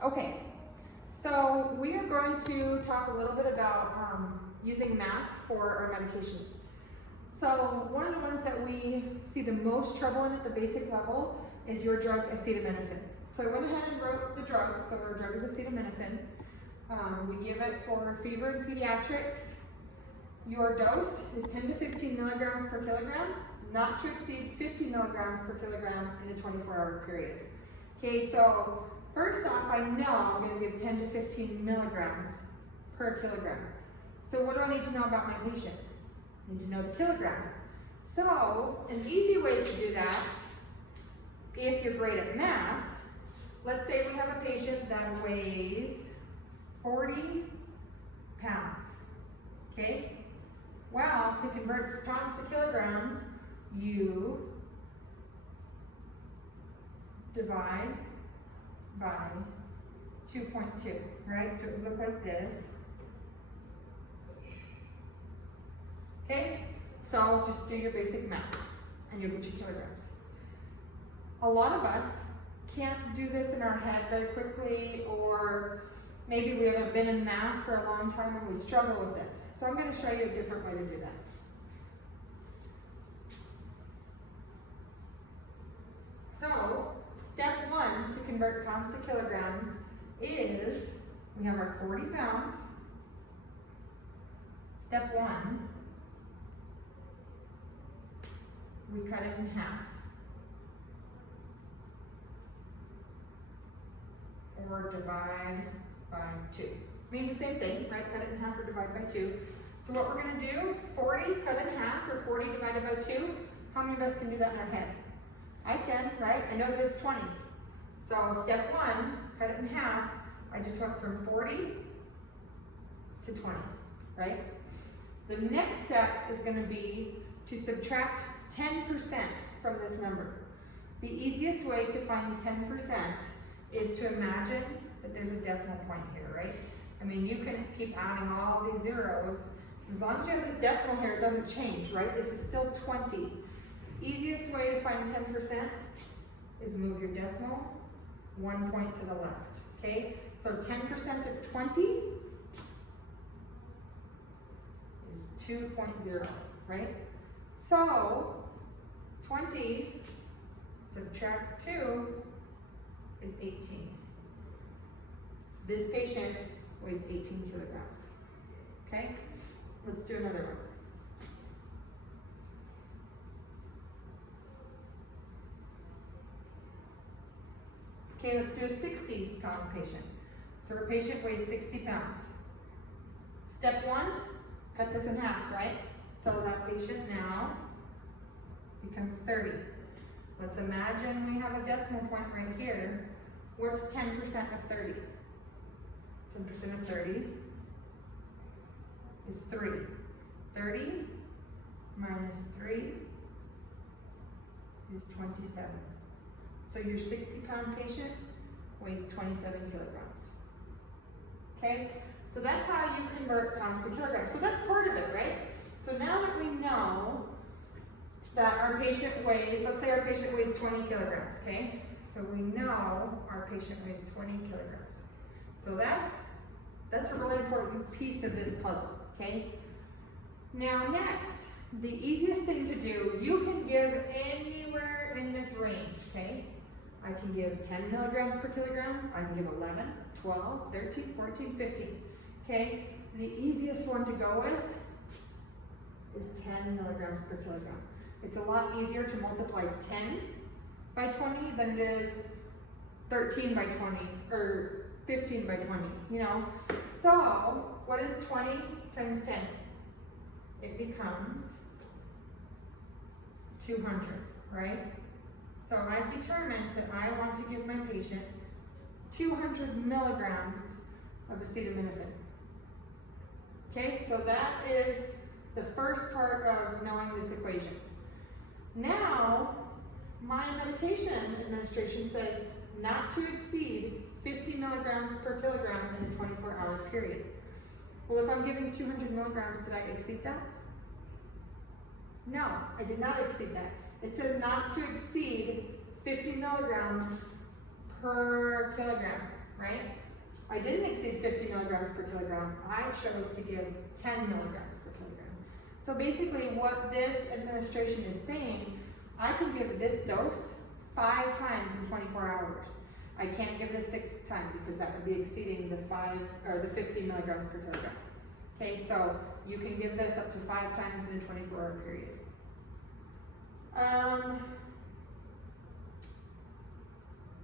Okay, so we are going to talk a little bit about using math for our medications. So one of the ones that we see the most trouble in at the basic level is your drug acetaminophen. So I went ahead and wrote the drug. So our drug is acetaminophen. We give it for fever and pediatrics. Your dose is 10 to 15 milligrams per kilogram, not to exceed 50 milligrams per kilogram in a 24-hour period. Okay, so first off, I know I'm going to give 10 to 15 milligrams per kilogram. So what do I need to know about my patient? I need to know the kilograms. So an easy way to do that, if you're great at math, let's say we have a patient that weighs 40 pounds, okay? Well, to convert pounds to kilograms, you divide by 2.2, right? So it would look like this. Okay, so just do your basic math and you'll get your kilograms. A lot of us can't do this in our head very quickly, or maybe we haven't been in math for a long time and we struggle with this. So I'm going to show you a different way to do that. So step one to convert pounds to kilograms is, we have our 40 pounds. Step one, we cut it in half. Or divide by 2. Means the same thing, right? Cut it in half or divide by 2. So what we're going to do, 40 cut in half or 40 divided by 2. How many of us can do that in our head? I can, right? I know that it's 20. So step one, cut it in half. I just went from 40 to 20, right? The next step is going to be to subtract 10% from this number. The easiest way to find 10% is to imagine that there's a decimal point here, right? I mean, you can keep adding all these zeros. As long as you have this decimal here, it doesn't change, right? This is still 20. Easiest way to find 10% is move your decimal 1 point to the left, okay? So 10% of 20 is 2.0, right? So 20 subtract 2 is 18. This patient weighs 18 kilograms, okay? Let's do another one. Okay, let's do a 60-pound patient. So our patient weighs 60 pounds. Step one, cut this in half, right? So that patient now becomes 30. Let's imagine we have a decimal point right here. What's 10% of 30? 10% of 30 is 3. 30 minus 3 is 27. So your 60-pound patient weighs 27 kilograms. Okay? So that's how you convert pounds to kilograms. So that's part of it, right? So now that we know that our patient weighs, let's say our patient weighs 20 kilograms, okay? So we know our patient weighs 20 kilograms. So that's a really important piece of this puzzle, okay? Now next, the easiest thing to do, you can give anywhere in this range, okay? I can give 10 milligrams per kilogram, I can give 11, 12, 13, 14, 15, okay? The easiest one to go with is 10 milligrams per kilogram. It's a lot easier to multiply 10 by 20 than it is 13 by 20 or 15 by 20, you know? So what is 20 times 10? It becomes 200, right? So I've determined that I want to give my patient 200 milligrams of acetaminophen. Okay, so that is the first part of knowing this equation. Now, my medication administration says not to exceed 50 milligrams per kilogram in a 24-hour period. Well, if I'm giving 200 milligrams, did I exceed that? No, I did not exceed that. It says not to exceed 50 milligrams per kilogram, right? I didn't exceed 50 milligrams per kilogram. I chose to give 10 milligrams per kilogram. So basically what this administration is saying, I can give this dose 5 times in 24 hours. I can't give it a 6th time because that would be exceeding the 50 milligrams per kilogram. Okay, so you can give this up to 5 times in a 24-hour period.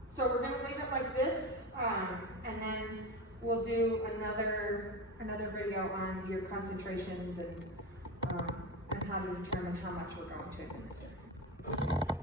So we're gonna leave it like this, and then we'll do another video on your concentrations and how to determine how much we're going to administer.